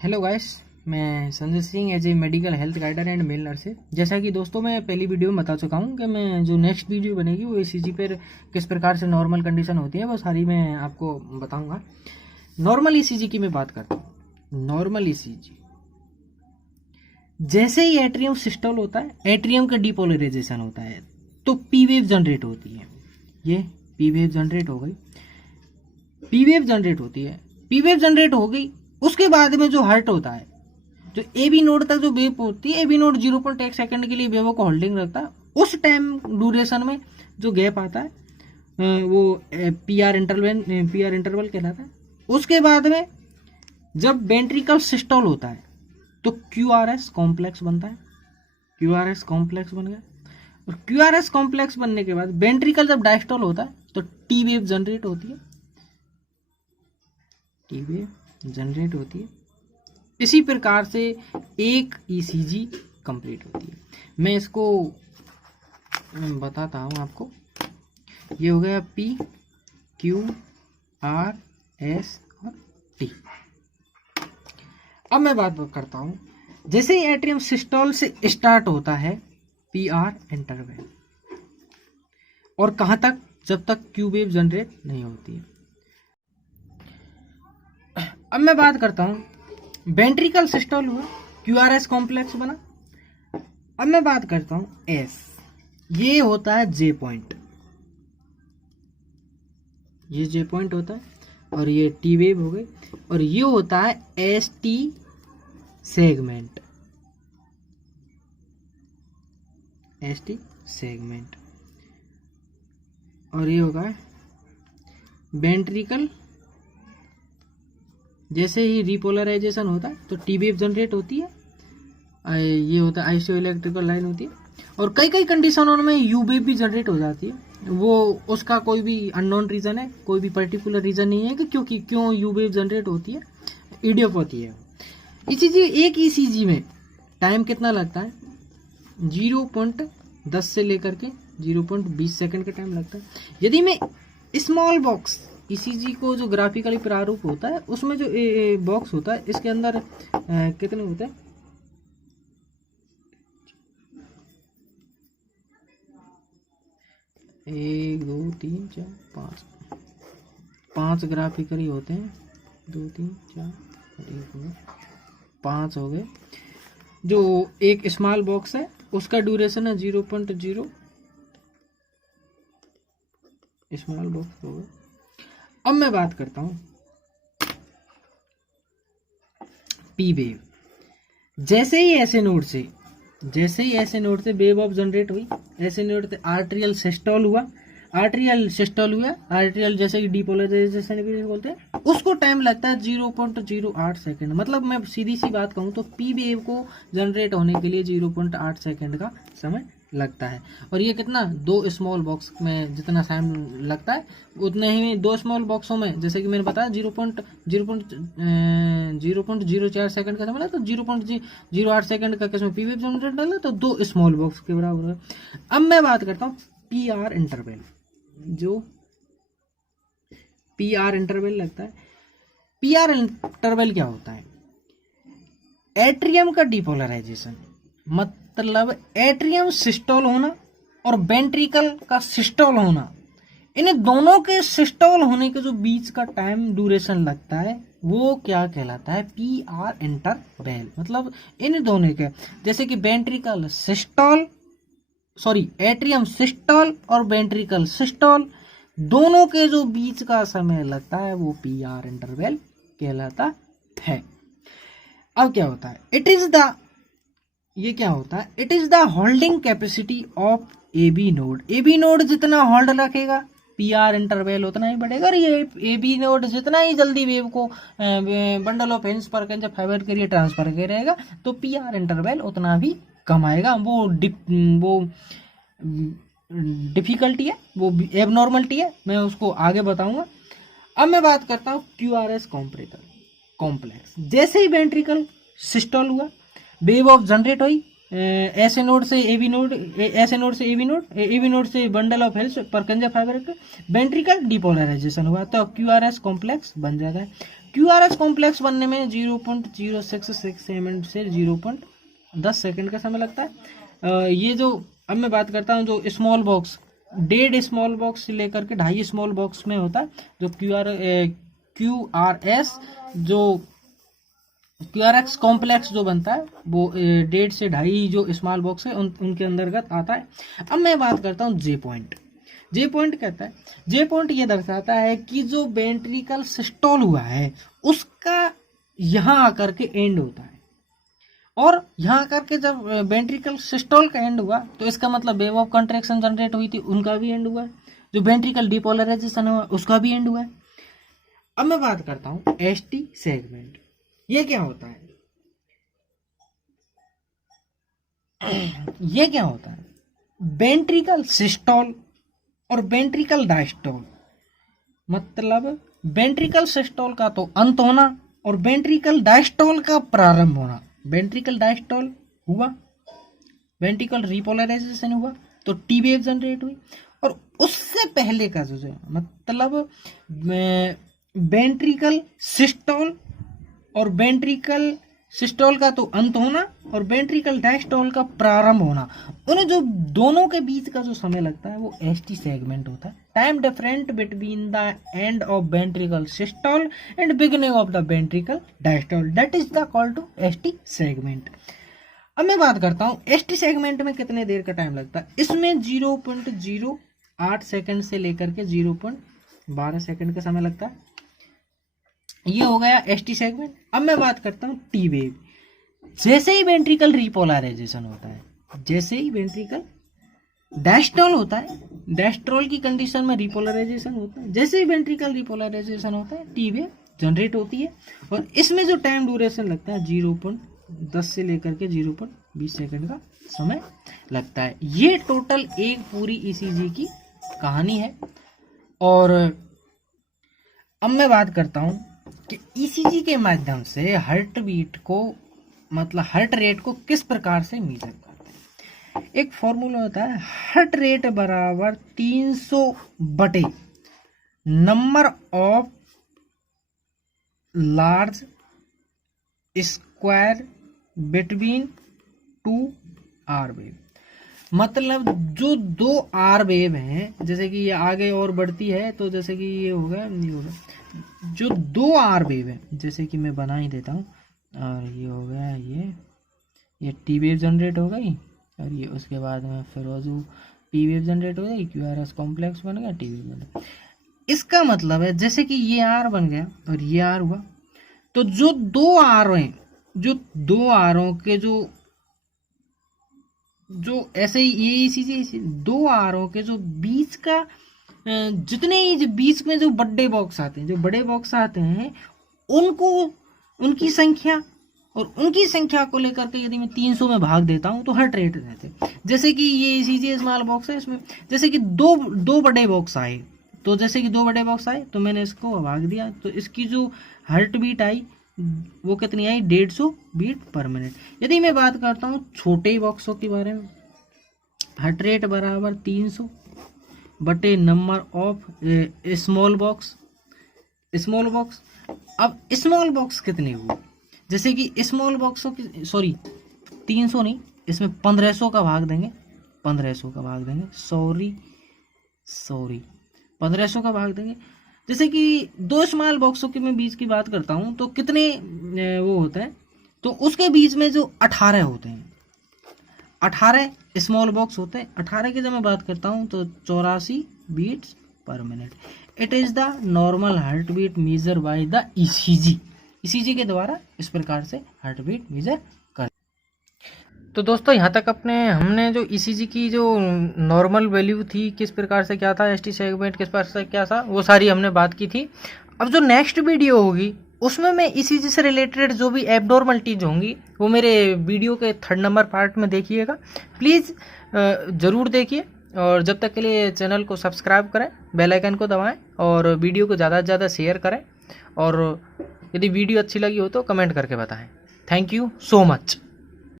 Hello guys, मैं Sanjay Singh as a medical health guider and male nurse है। जैसा कि दोस्तों मैं पहली वीडियो में बता चुका हूँ कि मैं जो नेक्स्ट वीडियो बनेगी वो ईसीजी पर किस प्रकार से नॉर्मल कंडीशन होती है वो सारी मैं आपको बताऊंगा। नॉर्मल ईसीजी की मैं बात करता हूँ। नॉर्मल ईसीजी जैसे ही एट्रियम सिस्टोल होता है, एट्रियम का डिपोलराइजेशन होता है तो पी वेव जनरेट होती है। ये पी वेव जनरेट हो गई, पी वेव जनरेट होती है, पी वेव जनरेट हो गई। उसके बाद में जो हर्ट होता है, जो ए बी नोड तक जो वेव होती है, ए बी नोड 0.1 सेकंड के लिए वेव को होल्डिंग रखता है। उस टाइम ड्यूरेशन में जो गैप आता है वो पी आर इंटरवल कहलाता है। उसके बाद में जब वेंट्रिकल सिस्टोल होता है तो क्यू आर एस कॉम्प्लेक्स बनता है। क्यू आर एस कॉम्प्लेक्स बन गया, और क्यू आर एस कॉम्प्लेक्स बनने के बाद वेंट्रिकल जब डायस्टोल होता है तो टी वेव जनरेट होती है। टी वेव जनरेट होती है। इसी प्रकार से एक ईसीजी कंप्लीट होती है। मैं इसको बताता हूँ आपको। ये हो गया पी क्यू आर एस और टी। अब मैं बात करता हूँ, जैसे ही एट्रियम सिस्टोल से स्टार्ट होता है पी आर इंटरवल, और कहाँ तक, जब तक क्यू वेव जनरेट नहीं होती है। अब मैं बात करता हूं, वेंट्रिकल सिस्टोल हुआ, क्यूआरएस कॉम्प्लेक्स बना। अब मैं बात करता हूं एस, ये होता है जे पॉइंट, ये जे पॉइंट होता है, और ये टी वेव हो गई, और ये होता है S T segment, S T segment, और ये होगा वेंट्रिकल। जैसे ही रिपोलराइजेशन होता है तो टी वेव जनरेट होती है, ये होता है आइसो इलेक्ट्रिकल लाइन होती है, और कई कई कंडीशनों में यू वेव भी जनरेट हो जाती है। वो उसका कोई भी अननोन रीजन है, कोई भी पर्टिकुलर रीजन नहीं है कि क्यों यू वेव जनरेट होती है, इडियोपैथी है। ईसीजी, एक ईसीजी में टाइम कितना लगता है, 0.10 से लेकर के 0.20 सेकंड का टाइम लगता है। यदि मैं स्मॉल बॉक्स ईसीजी को जो ग्राफिकली प्रारूप होता है उसमें जो बॉक्स होता है, इसके अंदर कितने होते हैं, 1 2 3 4 5 5 ग्राफिकली होते हैं। 2 3 4 5 हो गए। जो एक स्मॉल बॉक्स है उसका ड्यूरेशन है 0.0, स्मॉल बॉक्स हो गया। अब मैं बात करता हूं पी वेव। जैसे ही ऐसे नोड से वेव ऑफ जनरेट हुई, ऐसे नोड से आर्टेरियल सिस्टोल हुआ, आर्टेरियल जैसे कि डिपोलराइजेशन भी बोलते हैं, उसको टाइम लगता है 0.08 सेकंड। मतलब मैं सीधी सी बात कहूँ तो पी वेव को जनरेट होने के लिए 0.8 सेकंड का समय लगता है। और ये कितना, 2 स्मॉल बॉक्स में जितना टाइम लगता है उतने ही 2 स्मॉल बॉक्सों में, जैसे कि मैंने बताया 0.04 सेकंड का समय, तो 0.08 सेकंड का किसमें पी वेव जनरेट लगा, तो 2 स्मॉल बॉक्स के बराबर है। अब मैं बात करता हूँ पी आर इंटरवल। जो पी आर इंटरवल लगता है, पी आर इंटरवल क्या होता है, एट्रियम का डिपोलराइजेशन, मतलब एट्रियम सिस्टोल होना और वेंट्रिकल का सिस्टोल होना, इन दोनों के सिस्टोल होने के जो बीच का टाइम ड्यूरेशन लगता है वो क्या कहलाता है, पी आर इंटरवल। मतलब इन दोनों के, जैसे कि वेंट्रिकल सिस्टोल, एट्रियम सिस्टोल और वेंट्रिकल सिस्टोल, दोनों के जो बीच का समय लगता है वो पी आर इंटरवल कहलाता है। अब क्या होता है, it is the holding capacity of A B node. A B node जितना होल्ड रखेगा पी आर इंटरवल उतना ही बढ़ेगा, और ये ए बी नोड जितना ही जल्दी वेव को बंडल ऑफ हिंस पर जब फाइबर के लिए ट्रांसफर करेगा तो पी आर इंटरवल उतना भी कम आएगा। वो डिफिकल्टी है, वो एबनॉर्मलिटी है, मैं उसको आगे बताऊंगा। अब मैं बात करता हूँ क्यू आर एस कॉम्प्लेक्स। जैसे ही वेंट्रिकल सिस्टोल हुआ, वेव ऑफ जनरेट हुई, ऐसे नोड से ए बी नोड, ऐसे नोड से ए बी नोड से बंडल ऑफ हेल्स पर कंजा फाइबर, वेंट्रिकल डिपोलराइजेशन हुआ तो क्यू आर एस कॉम्प्लेक्स बन जाता है। QRS कॉम्प्लेक्स बनने में 0.066 सेकंड से 0.10 सेकंड का समय लगता है। ये जो अब मैं बात करता हूँ जो स्मॉल बॉक्स, 1.5 स्मॉल बॉक्स से लेकर के 2.5 स्मॉल बॉक्स में होता है जो QRS जो QRS कॉम्प्लेक्स जो बनता है वो 1.5 से 2.5 जो स्मॉल बॉक्स है उनके अंतर्गत आता है। अब मैं बात करता हूँ जे पॉइंट। जे पॉइंट कहता है, जे पॉइंट ये दर्शाता है कि जो वेंट्रिकल सिस्टोल हुआ है उसका यहाँ आकर के एंड होता है, और यहाँ आकर के जब वेंट्रिकल सिस्टोल का एंड हुआ तो इसका मतलब वेव ऑफ कंट्रैक्शन जनरेट हुई थी उनका भी एंड हुआ है, जो वेंट्रिकल डिपोलराइजेशन हुआ उसका भी एंड हुआ है। अब मैं बात करता हूँ एसटी सेगमेंट। ये क्या होता है? ये क्या होता है? वेंट्रिकल सिस्टोल और वेंट्रिकल डायस्टोल, मतलब वेंट्रिकल सिस्टोल का तो अंत होना और वेंट्रिकल डायस्टोल का प्रारंभ होना। वेंट्रिकल डायस्टोल हुआ, वेंट्रिकल रिपोलराइजेशन हुआ तो टी वेव जनरेट हुई, और उससे पहले का जो मतलब वेंट्रिकल सिस्टोल और वेंट्रिकल सिस्टोल का तो अंत होना और वेंट्रिकल डायस्टोल का प्रारंभ होना, उन्हें जो दोनों के बीच का जो समय लगता है वो एसटी सेगमेंट होता है। Time different between the end of ventricle systole and beginning of the ventricle diastole, that is the called to ST segment. अब मैं बात करता हूँ एसटी सेगमेंट में कितने देर का टाइम लगता है। इसमें 0.08 सेकंड से लेकर के 0.12 सेकंड का समय लगता है। ये हो गया एसटी सेगमेंट। अब मैं बात करता हूँ टी वेव। जैसे ही वेंट्रिकल रिपोलराइजेशन होता है, जैसे ही वेंट्रिकल डायस्टोल होता है, डायस्टोल की कंडीशन में रिपोलराइजेशन होता है, जैसे ही वेंट्रिकल रिपोलराइजेशन होता है टी वेव जनरेट होती है, और इसमें जो टाइम ड्यूरेशन लगता है 0.10 से लेकर के 0.20 सेकंड का समय लगता है। ये टोटल एक पूरी ईसीजी की कहानी है। और अब मैं बात करता हूँ कि ईसीजी के माध्यम से हार्ट बीट को, मतलब हार्ट रेट को किस प्रकार से मेजर करते हैं। एक फॉर्मूला होता है, हार्ट रेट बराबर 300 बटे number of large square between 2 R wave. मतलब जो 2 आर वेव हैं, जैसे कि ये आगे और बढ़ती है तो जैसे कि ये होगा, ये होगा, जो 2 आर वेव है, जैसे कि मैं बना ही देता हूँ, और ये हो गया, ये टी वेव जनरेट हो गई, और ये उसके बाद में फिर वो जो पी वेव जनरेट हो गई, QRS कॉम्प्लेक्स बन गया, टी वेव बन गया। इसका मतलब है जैसे कि ये आर बन गया और ये आर हुआ, तो जो 2 आर हैं, जो 2 आरों के जो ऐसे ही ये इसी 2 आरों के जो बीच का जितने ही बीच में जो बड़े बॉक्स आते हैं, जो बड़े बॉक्स आते हैं, उनको उनकी संख्या और उनकी संख्या को लेकर के यदि मैं 300 में भाग देता हूं तो हार्ट रेट रहते हैं। जैसे कि ये इसी स्मॉल बॉक्स है, इसमें जैसे कि दो बड़े बॉक्स आए, तो जैसे कि 2 बड़े बॉक्स आए तो मैंने इसको भाग दिया, तो इसकी जो हार्ट बीट आई वो कितनी आई, 150 बीट पर मिनट। यदि मैं बात करता हूँ छोटे बॉक्सों के बारे में, हार्ट रेट बराबर 300 बटे number of small box. Small box, अब स्मॉल बॉक्स कितने हुए, जैसे कि स्मॉल बॉक्सों की 300 नहीं, इसमें 1500 का भाग देंगे, 1500 का भाग देंगे, सॉरी 1500 का भाग देंगे। जैसे कि 2 स्मॉल बॉक्सों के मैं बीच की बात करता हूँ तो कितने वो होते हैं, तो उसके बीच में जो 18 होते हैं, 18 स्मॉल बॉक्स होते हैं। 18 की जब मैं बात करता हूँ तो 84 beats per minute. It is the normal heart beat measure by the ECG. ECG के द्वारा इस प्रकार से हार्ट बीट मेजर कर। तो दोस्तों यहाँ तक हमने जो ईसीजी की जो नॉर्मल वैल्यू थी, किस प्रकार से क्या था, एसटी सेगमेंट किस प्रकार से क्या था, वो सारी हमने बात की थी। अब जो नेक्स्ट वीडियो होगी उसमें मैं ईसीजी से रिलेटेड जो भी एब्नॉर्मलिटीज होंगी वो मेरे वीडियो के 3rd नंबर पार्ट में देखिएगा, प्लीज़ ज़रूर देखिए। और जब तक के लिए चैनल को सब्सक्राइब करें, बेल आइकन को दबाएं और वीडियो को ज़्यादा से ज़्यादा शेयर करें, और यदि वीडियो अच्छी लगी हो तो कमेंट करके बताएं। Thank you so much.